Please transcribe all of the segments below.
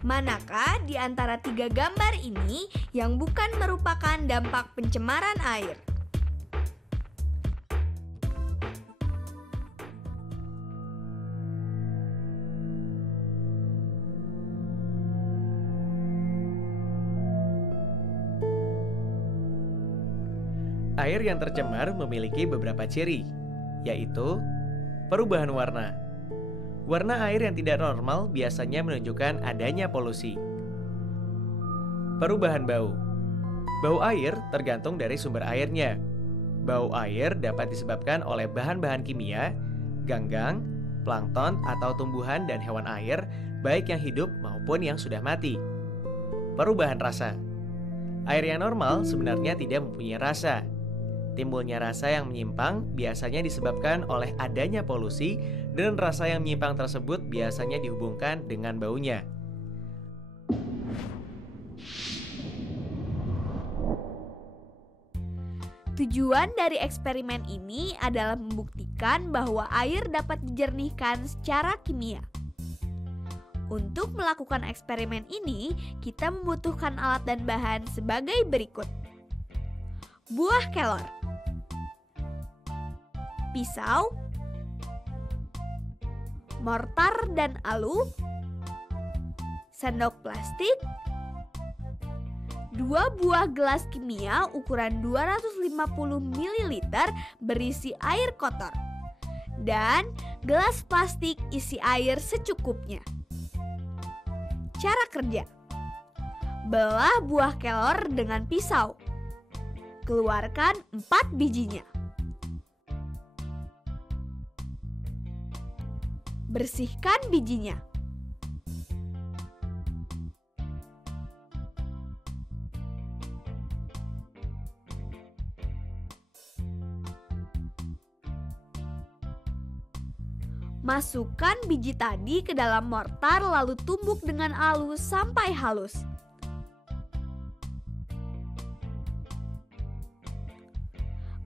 Manakah di antara tiga gambar ini yang bukan merupakan dampak pencemaran air? Air yang tercemar memiliki beberapa ciri, yaitu perubahan warna. Warna air yang tidak normal biasanya menunjukkan adanya polusi. Perubahan bau. Bau air tergantung dari sumber airnya. Bau air dapat disebabkan oleh bahan-bahan kimia, ganggang, plankton atau tumbuhan dan hewan air, baik yang hidup maupun yang sudah mati. Perubahan rasa. Air yang normal sebenarnya tidak mempunyai rasa. Timbulnya rasa yang menyimpang biasanya disebabkan oleh adanya polusi, dan rasa yang menyimpang tersebut biasanya dihubungkan dengan baunya. Tujuan dari eksperimen ini adalah membuktikan bahwa air dapat dijernihkan secara kimia. Untuk melakukan eksperimen ini, kita membutuhkan alat dan bahan sebagai berikut. Buah kelor, pisau, mortar dan alu, sendok plastik, 2 buah gelas kimia ukuran 250 ml berisi air kotor, dan gelas plastik isi air secukupnya. Cara kerja: belah buah kelor dengan pisau. Keluarkan 4 bijinya. Bersihkan bijinya. Masukkan biji tadi ke dalam mortar lalu tumbuk dengan halus sampai halus.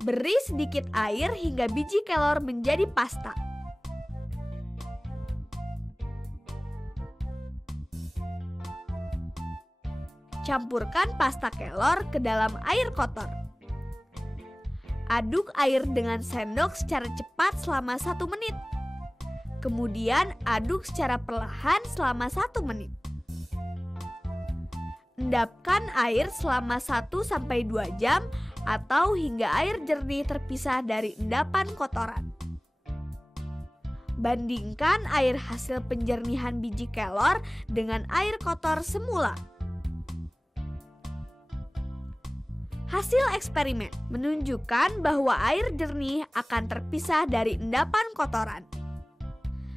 Beri sedikit air hingga biji kelor menjadi pasta. Campurkan pasta kelor ke dalam air kotor. Aduk air dengan sendok secara cepat selama 1 menit. Kemudian aduk secara perlahan selama 1 menit. Endapkan air selama 1-2 jam atau hingga air jernih terpisah dari endapan kotoran. Bandingkan air hasil penjernihan biji kelor dengan air kotor semula. Hasil eksperimen menunjukkan bahwa air jernih akan terpisah dari endapan kotoran.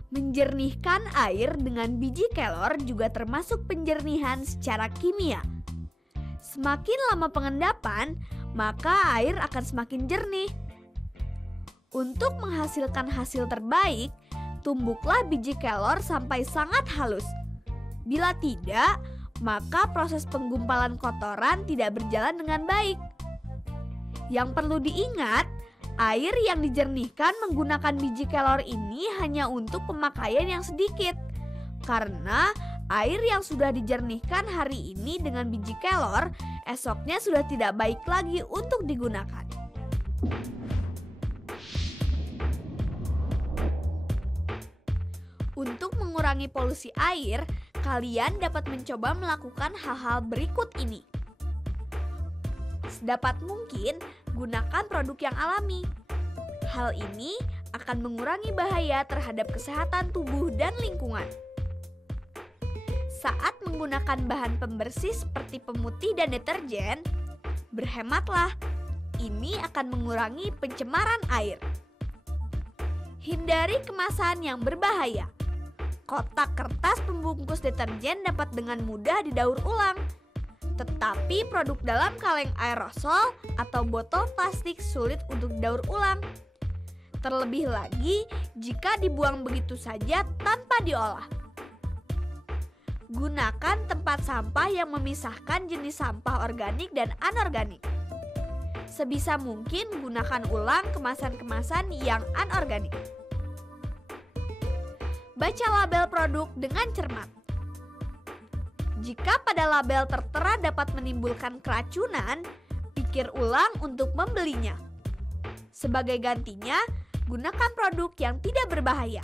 Menjernihkan air dengan biji kelor juga termasuk penjernihan secara kimia. Semakin lama pengendapan, maka air akan semakin jernih. Untuk menghasilkan hasil terbaik, tumbuklah biji kelor sampai sangat halus. Bila tidak, maka proses penggumpalan kotoran tidak berjalan dengan baik. Yang perlu diingat, air yang dijernihkan menggunakan biji kelor ini hanya untuk pemakaian yang sedikit. Karena air yang sudah dijernihkan hari ini dengan biji kelor, esoknya sudah tidak baik lagi untuk digunakan. Untuk mengurangi polusi air, kalian dapat mencoba melakukan hal-hal berikut ini. Sedapat mungkin, gunakan produk yang alami. Hal ini akan mengurangi bahaya terhadap kesehatan tubuh dan lingkungan. Saat menggunakan bahan pembersih seperti pemutih dan deterjen, berhematlah. Ini akan mengurangi pencemaran air. Hindari kemasan yang berbahaya. Kotak kertas pembungkus deterjen dapat dengan mudah didaur ulang. Tetapi produk dalam kaleng aerosol atau botol plastik sulit untuk didaur ulang. Terlebih lagi jika dibuang begitu saja tanpa diolah. Gunakan tempat sampah yang memisahkan jenis sampah organik dan anorganik. Sebisa mungkin gunakan ulang kemasan-kemasan yang anorganik. Baca label produk dengan cermat. Jika pada label tertera dapat menimbulkan keracunan, pikir ulang untuk membelinya. Sebagai gantinya, gunakan produk yang tidak berbahaya.